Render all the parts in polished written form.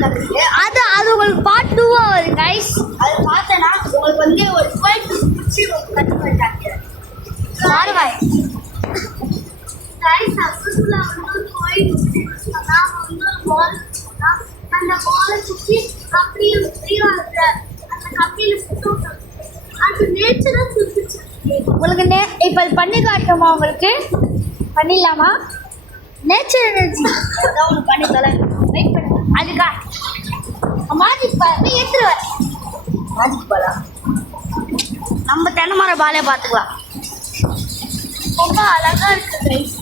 கிடையாது. அது உங்களுக்கு பார்ட் 2 வருது கைஸ். அது பார்த்தனா உங்களுக்கு வந்து ஒரு கோயில் பிடிச்சி கட்டு பண்ணிட்டாங்க பாருங்க கைஸ். அப்புறமா வந்து கோயில் சொன்னா வந்து ஒரு பால் சொன்னா அந்த பாலை சுற்றி அப்படியே அந்த கப்பில சுட்டு அது நேச்சரா சுத்துச்சு. உங்களுக்கு இப்போ அது பண்ணி காட்டுமா? உங்களுக்கு பண்ணிடலாமா? நேச்சர் எனர்ஜி அதான் ஒன்று பண்ணி தர. வெயிட் பண்ணு. அதுக்கா மேஜிக் பால் நீ எடுத்துருவேன். மேஜிக் பாலா? நம்ம தென்னை மர பாலே பார்த்துக்கலாம். ரொம்ப அழகா இருக்கு கைஸ்.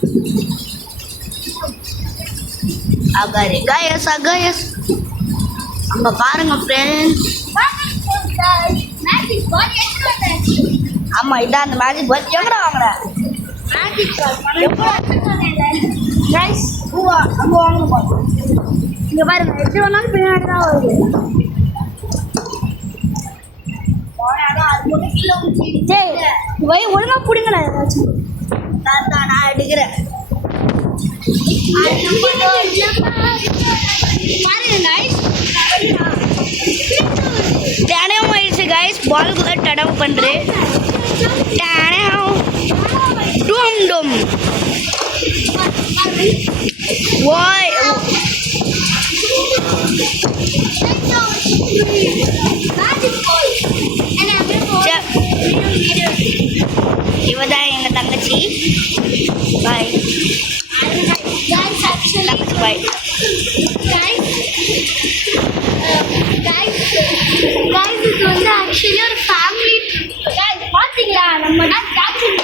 அகாரி காயஸ் அகாயஸ் அங்க பாருங்க ஃப்ரெண்ட்ஸ். மேஜிக் பால் எடுத்துருவேன். ஆமா இதான் அந்த மேஜிக் பால். எங்கடா வாங்குற மேஜிக் பால்? கைஸ் அங்கே வாங்க பாருங்க. இங்கே பாருங்க எப்படி வேணாலும் பின்னாடி தான் வருது. ஒழுங்கா பிடிங்கண்ணா ஏதாச்சும். நான் எடுக்கிறேன். டேனம் ஆயிடுச்சு கைஸ். பாலுக்குள்ள டடம் பண்ணுறேன். டும் டும் ஓய் இவதான் எங்க தங்கச்சி. பாய் தங்கச்சி பாய். இது வந்து ஆக்சுவலி ஒரு ஃபேமிலி. பார்த்தீங்களா நம்ம தான் கேப்டன்